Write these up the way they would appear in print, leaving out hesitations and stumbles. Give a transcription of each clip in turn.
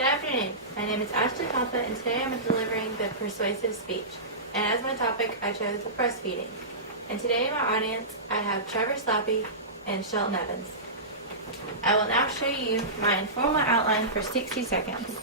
Good afternoon. My name is Ashley Papa, and today I'm delivering the persuasive speech. And as my topic, I chose breastfeeding. And today in my audience, I have Trevor Slappy and Shelton Evans. I will now show you my informal outline for 60 seconds.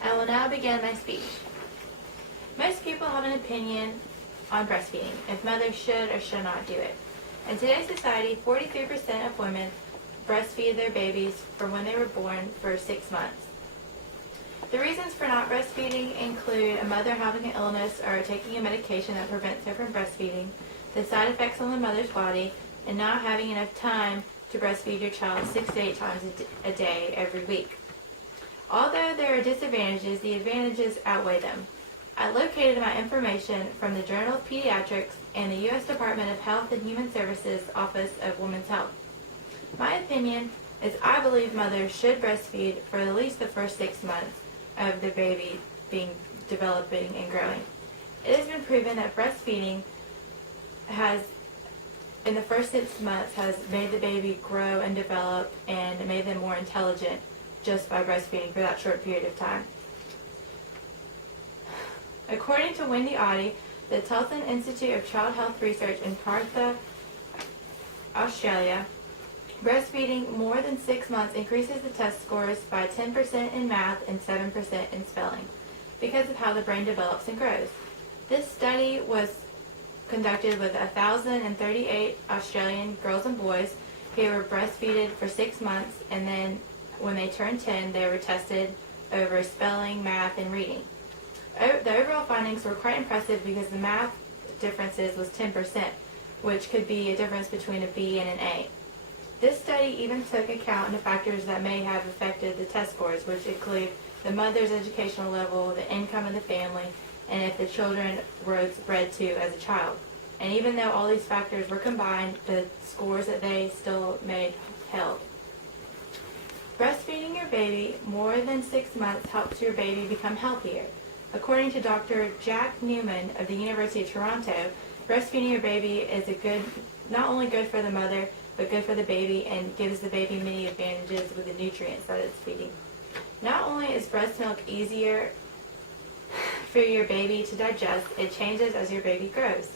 I will now begin my speech. Most people have an opinion on breastfeeding, if mothers should or should not do it. In today's society, 43% of women breastfeed their babies from when they were born for 6 months. The reasons for not breastfeeding include a mother having an illness or taking a medication that prevents her from breastfeeding, the side effects on the mother's body, and not having enough time to breastfeed your child 6 to 8 times a day every week. Although there are disadvantages, the advantages outweigh them. I located my information from the Journal of Pediatrics and the U.S. Department of Health and Human Services Office of Women's Health. My opinion is I believe mothers should breastfeed for at least the first 6 months of the baby developing and growing. It has been proven that breastfeeding in the first 6 months has made the baby grow and develop and made them more intelligent just by breastfeeding for that short period of time. According to Wendy Oddie, the Telson Institute of Child Health Research in Perth, Australia, breastfeeding more than 6 months increases the test scores by 10% in math and 7% in spelling because of how the brain develops and grows. This study was conducted with 1,038 Australian girls and boys who were breastfeeded for 6 months, and then when they turned 10, they were tested over spelling, math, and reading. The overall findings were quite impressive because the math differences was 10%, which could be a difference between a B and an A. This study even took account of factors that may have affected the test scores, which include the mother's educational level, the income of the family, and if the children were bred to as a child. And even though all these factors were combined, the scores that they still made held. Breastfeeding your baby more than 6 months helps your baby become healthier. According to Dr. Jack Newman of the University of Toronto, breastfeeding your baby is not only good for the mother, but good for the baby and gives the baby many advantages with the nutrients that it's feeding. Not only is breast milk easier for your baby to digest, it changes as your baby grows.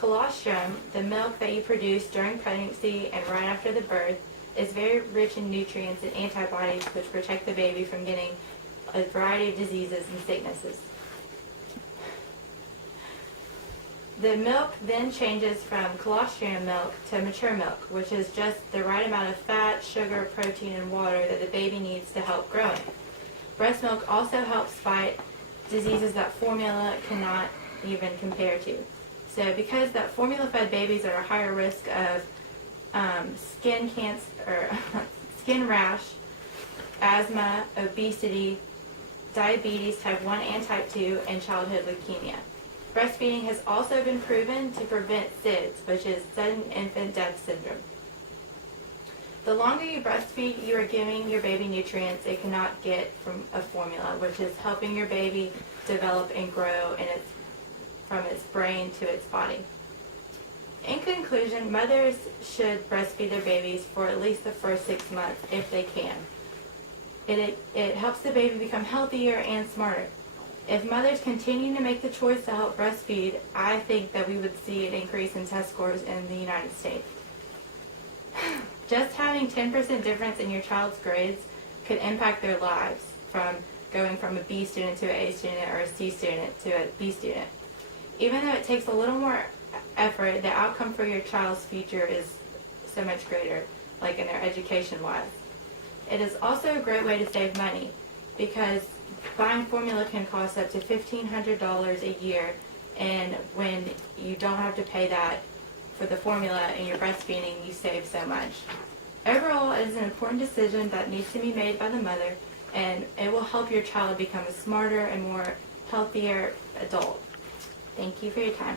Colostrum, the milk that you produce during pregnancy and right after the birth, is very rich in nutrients and antibodies which protect the baby from getting a variety of diseases and sicknesses. The milk then changes from colostrum milk to mature milk, which is just the right amount of fat, sugar, protein, and water that the baby needs to help growing. Breast milk also helps fight diseases that formula cannot even compare to. So because that formula-fed babies are a higher risk of skin cancer, or skin rash, asthma, obesity, diabetes type 1 and type 2, and childhood leukemia. Breastfeeding has also been proven to prevent SIDS, which is sudden infant death syndrome. The longer you breastfeed, you are giving your baby nutrients it cannot get from a formula, which is helping your baby develop and grow from its brain to its body. In conclusion, mothers should breastfeed their babies for at least the first 6 months if they can. It helps the baby become healthier and smarter. If mothers continue to make the choice to help breastfeed, I think that we would see an increase in test scores in the United States. Just having 10% difference in your child's grades could impact their lives, from going from a B student to an A student or a C student to a B student. Even though it takes a little more effort, the outcome for your child's future is so much greater, like in their education-wise. It is also a great way to save money, because buying formula can cost up to $1,500 a year, and when you don't have to pay that for the formula and you're breastfeeding, you save so much. Overall, it is an important decision that needs to be made by the mother, and it will help your child become a smarter and more healthier adult. Thank you for your time.